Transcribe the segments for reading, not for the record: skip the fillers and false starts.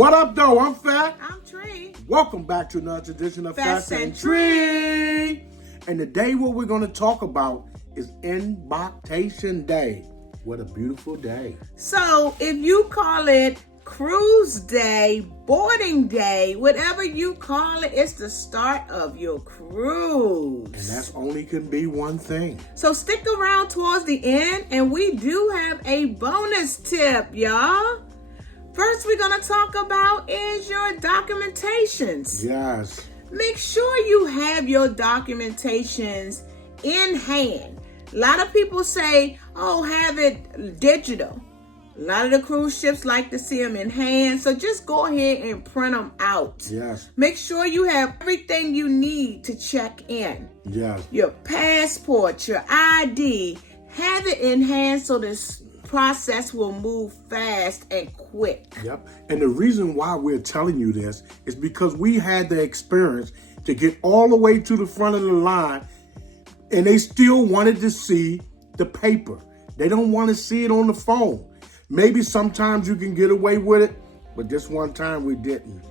What up, though? I'm Fat. I'm Tre. Welcome back to another edition of Fast and and Tre. And today what we're going to talk about is Embarkation Day. What a beautiful day. So if you call it cruise day, boarding day, whatever you call it, it's the start of your cruise. And that's only can be one thing. So stick around towards the end, and we do have a bonus tip, y'all. First, we're going to talk about is your documentations. Yes. Make sure you have your documentations in hand. A lot of people say, oh, have it digital. A lot of the cruise ships like to see them in hand. So just go ahead and print them out. Yes. Make sure you have everything you need to check in. Yes. Your passport, your ID. Have it in hand so this process will move fast and quick. Yep. And the reason why we're telling you this is because we had the experience to get all the way to the front of the line and they still wanted to see the paper. They don't want to see it on the phone. Maybe sometimes you can get away with it, but this one time we didn't.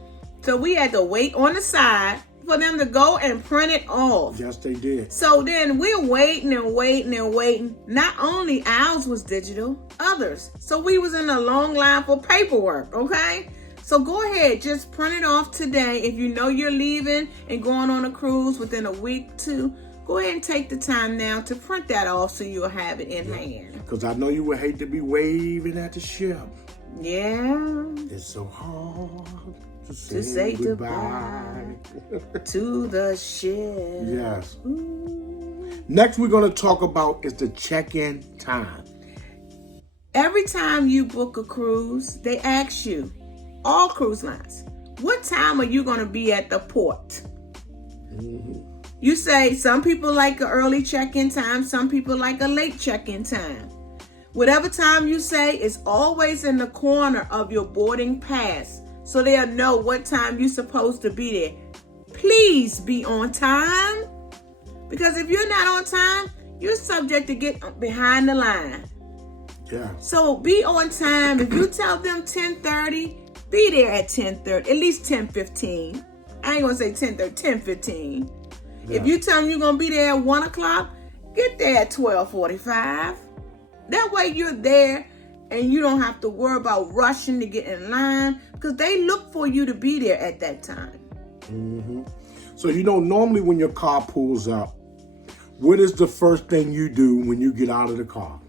So we had to wait on the side for them to go and print it off. Yes, they did. So then we're waiting and waiting and waiting. Not only ours was digital, others. So we was in a long line for paperwork, okay? So go ahead, just print it off today. If you know you're leaving and going on a cruise within a week, 2, go ahead and take the time now to print that off so you'll have it in hand. Because I know you would hate to be waving at the ship. Yeah. It's so hard to say goodbye to the ship. Yes. Ooh. Next we're going to talk about is the check-in time. Every time you book a cruise, they ask you, all cruise lines, what time are you going to be at the port? Mm-hmm. You say some people like an early check-in time, some people like a late check-in time. Whatever time you say is always in the corner of your boarding pass, so they'll know what time you're supposed to be there. Please be on time, because if you're not on time, you're subject to get behind the line. Yeah. So be on time. If you tell them 10:30, be there at 10:30, at least 10:15. I ain't gonna say 10:30, 10:15. Yeah. If you tell them you're gonna be there at 1 o'clock, get there at 12:45. That way you're there and you don't have to worry about rushing to get in line, because they look for you to be there at that time. Mm-hmm. So normally when your car pulls up, what is the first thing you do when you get out of the car?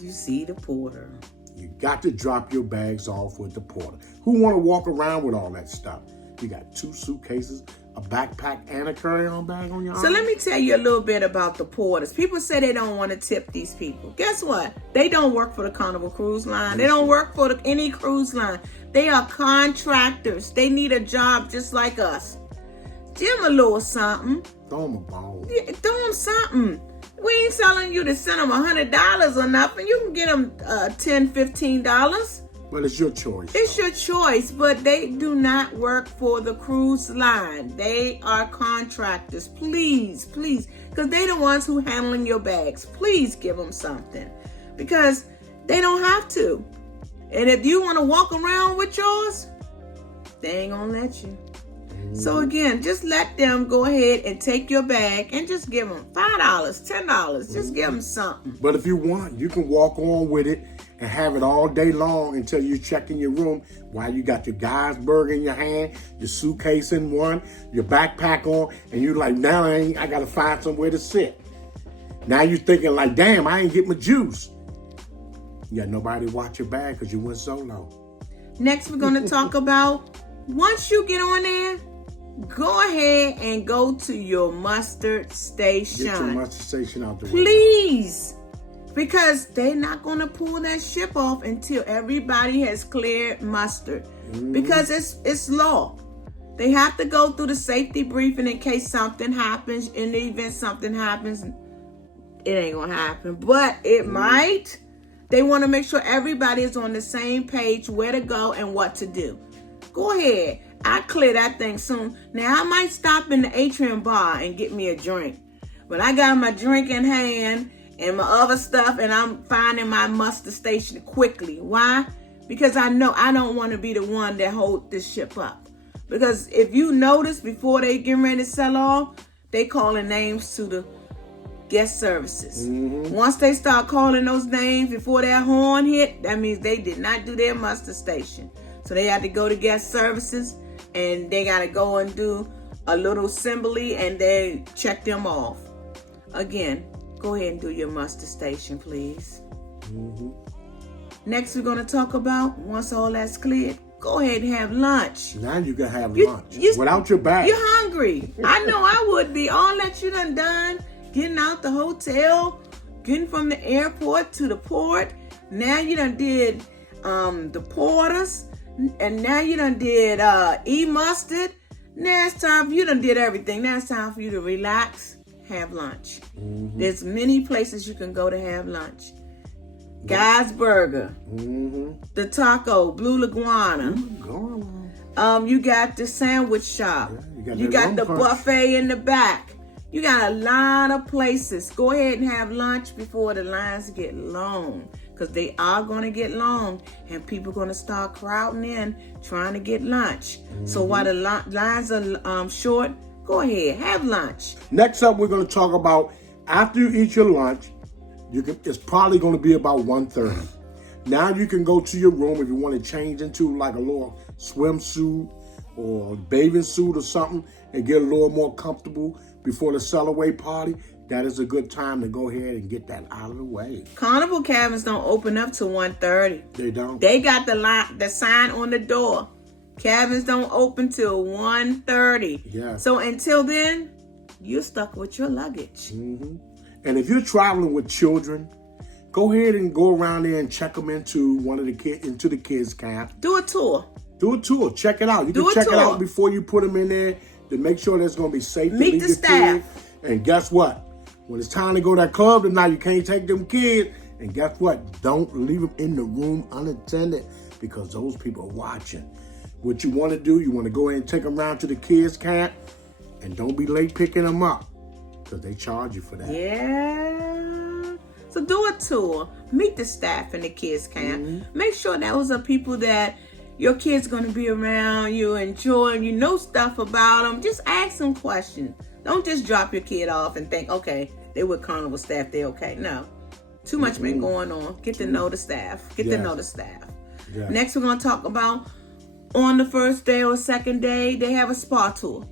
You see the porter. You got to drop your bags off with the porter. Who want to walk around with all that stuff? You got 2 suitcases, a backpack, and a carry-on bag on your arm. So let me tell you a little bit about the porters. People say they don't want to tip these people. Guess what? They don't work for the Carnival Cruise Line. They don't work for any cruise line. They are contractors. They need a job just like us. Give them a little something. Throw them a bone. Yeah, throw them something. We ain't telling you to send them $100 or nothing. You can get them $10, $15. But it's your choice. It's your choice, but they do not work for the cruise line. They are contractors. Please, because they're the ones who handling your bags. Please give them something, because they don't have to. And if you want to walk around with yours, they ain't gonna let you. So again, just let them go ahead and take your bag and just give them $5, $10. Just give them something. But if you want, you can walk on with it and have it all day long until you check in your room while you got your guy's burger in your hand, your suitcase in one, your backpack on, and you're like, now I got to find somewhere to sit. Now you're thinking like, damn, I ain't get my juice. You got nobody to watch your bag because you went solo. Next, we're going to talk about, once you get on there, go ahead and go to your mustard station. Get your mustard station out the way. Please. Because they're not going to pull that ship off until everybody has cleared mustard. Mm-hmm. Because it's law. They have to go through the safety briefing in case something happens. In the event something happens, it ain't going to happen. But it might. They want to make sure everybody is on the same page where to go and what to do. Go ahead. I clear that thing soon. Now, I might stop in the atrium bar and get me a drink. But I got my drink in hand and my other stuff, and I'm finding my muster station quickly. Why? because I know I don't want to be the one that hold this ship up. Because if you notice, before they getting ready to sell off, they calling names to the guest services. Once they start calling those names before that horn hit, that means they did not do their muster station. So they had to go to guest services, and they got to go and do a little assembly, and they check them off. Again, go ahead and do your muster station, please. Next, we're going to talk about, once all that's cleared, go ahead and have lunch. Now you can have lunch without your bag. You're hungry. I know I would be. All that you done, getting out the hotel, getting from the airport to the port. Now you done did the porters, and now you done did e-mustard. Now it's time for you done did everything. Now it's time for you to relax, have lunch. There's many places you can go to have lunch. Guy's Burger, the Taco, Blue Laguana. You got the sandwich shop. You got the buffet in the back. You got a lot of places. Go ahead and have lunch before the lines get long, because they are going to get long, and people are going to start crowding in trying to get lunch. So while the lines are short, go ahead, have lunch. Next up, we're going to talk about, after you eat your lunch, it's probably going to be about 1:30. Now you can go to your room if you want to change into like a little swimsuit or bathing suit or something and get a little more comfortable before the Sellaway Party. That is a good time to go ahead and get that out of the way. Carnival cabins don't open up till 1:30. They don't? They got the sign on the door. Cabins don't open till 1:30. Yeah. So until then, you're stuck with your luggage. And if you're traveling with children, go ahead and go around there and check them into the kids camp. Do a tour. Check it out. You can check it out before you put them in there to make sure that's going to be safe. Meet the staff. And guess what? When it's time to go to that club tonight, you can't take them kids. And guess what? Don't leave them in the room unattended, because those people are watching. What you want to do, you want to go ahead and take them around to the kids camp, and don't be late picking them up, because they charge you for that. Yeah. So do a tour. Meet the staff in the kids camp. Make sure those are people that your kid's going to be around, you enjoy, you know stuff about them. Just ask them questions. Don't just drop your kid off and think, okay, they with Carnival staff, they okay. No. Too much been going on. Get to know the staff. Get to know the staff. Yeah. Next, we're going to talk about, on the first day or second day, they have a spa tour.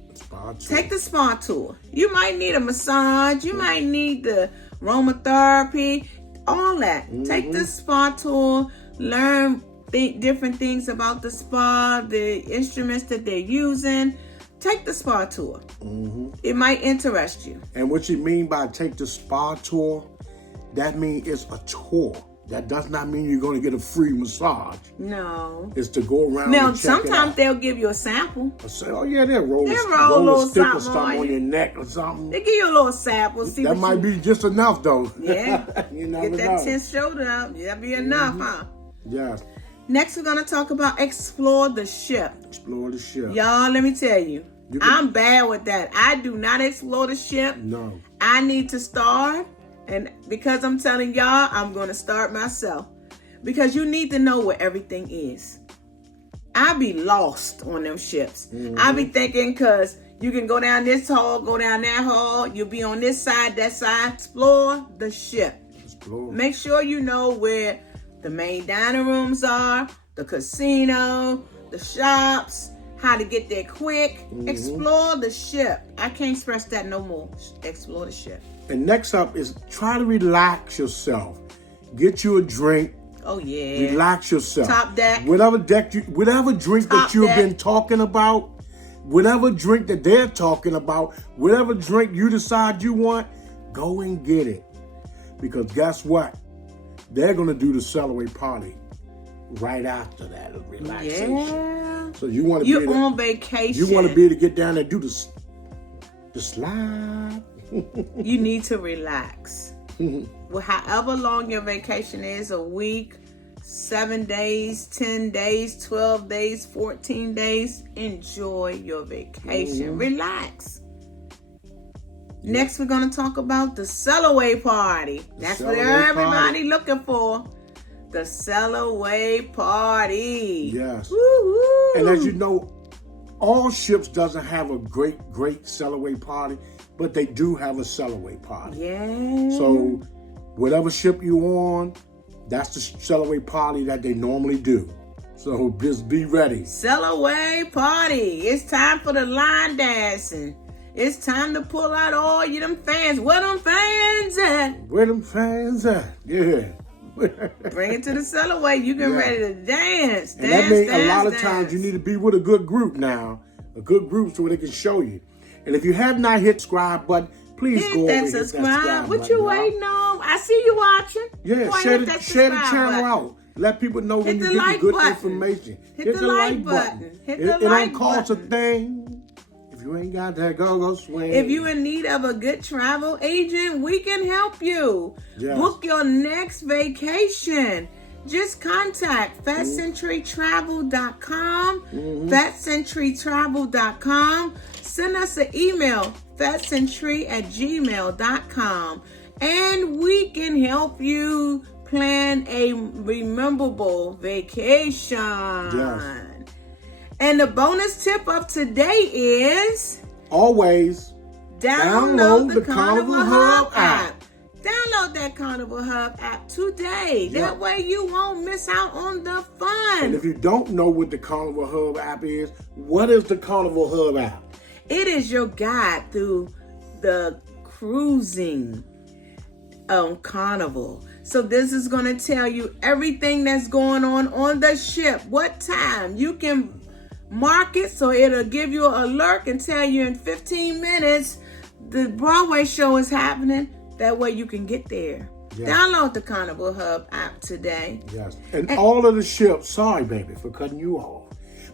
Take the spa tour. You might need a massage. You might need the aromatherapy. All that. Take the spa tour. Learn different things about the spa, the instruments that they're using. Take the spa tour. It might interest you. And what you mean by take the spa tour, that means it's a tour. That does not mean you're going to get a free massage. No. It's to go around now, and check it out. sometimes they'll give you a sample. Oh, yeah, they'll roll a stick or something on your neck or something. They give you a little sample. See that might be just enough, though. Yeah. You never Get that tense shoulder out. That'll be enough, huh? Yeah. Next, we're going to talk about explore the ship. Explore the ship. Y'all, let me tell you. I'm bad with that. I do not explore the ship. No. I need to start. And because I'm telling y'all, I'm going to start myself. Because you need to know where everything is. I be lost on them ships. I be thinking, because you can go down this hall, go down that hall. You'll be on this side, that side. Explore the ship. Explore. Make sure you know where the main dining rooms are, the casino, the shops, how to get there quick. Explore the ship. I can't stress that no more. Explore the ship. And next up is try to relax yourself. Get you a drink. Oh, yeah. Relax yourself. Top deck. Whatever drink that you've been talking about, whatever drink that they're talking about, whatever drink you decide you want, go and get it. Because guess what? They're going to do the Sellaway Party right after that relaxation. Yeah. So you want to You're on vacation. You want to be able to get down and do the slide. You need to relax. Well, however long your vacation is, a week, 7 days, 10 days, 12 days, 14 days, enjoy your vacation. Relax. Next, we're going to talk about the Sellaway Party. That's what everybody looking for. the Sellaway Party. Yes. Woo-hoo. And as you know, all ships doesn't have a great Sellaway Party, but they do have a Sellaway Party. Yeah. So whatever ship you on, that's the Sellaway Party that they normally do. So just be ready. Sellaway Party. It's time for the line dancing. It's time to pull out all you them fans. Where them fans at? Where them fans at? Yeah. Bring it to the Sellaway. You get ready to dance. And that means a lot of times you need to be with a good group now. A good group so they can show you. And if you have not hit subscribe button, please go over and hit that subscribe What button, you waiting on? I see you watching. Yeah, share the channel out. Let people know when you get the good information. Hit the like button. Hit the like button. It don't cost a thing. If you ain't got that, go swing. If you're in need of a good travel agent, we can help you. Yes. Book your next vacation. Just contact fatcenturytravel.com, fatcenturytravel.com. Send us an email, fatcentury@gmail.com, and we can help you plan a rememberable vacation. Yes. And the bonus tip of today is always download the Carnival Hub app. Download that Carnival Hub app today. Yeah. That way you won't miss out on the fun. And if you don't know what the Carnival Hub app is, what is the Carnival Hub app? It is your guide through the cruising Carnival. So this is going to tell you everything that's going on the ship. What time. You can mark it so it'll give you an alert and tell you in 15 minutes the Broadway show is happening. That way you can get there. Yes. Download the Carnival Hub app today. Yes. And all of the ships, sorry baby for cutting you off,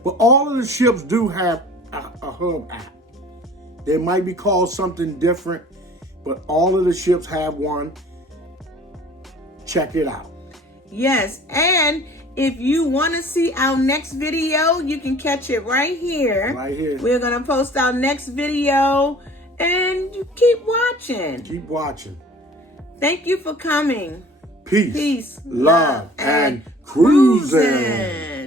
but all of the ships do have a hub app. They might be called something different, but all of the ships have one. Check it out. Yes, and if you want to see our next video, you can catch it right here. Right here. We're going to post our next video, and you keep watching. Keep watching. Thank you for coming. Peace, love, and cruising.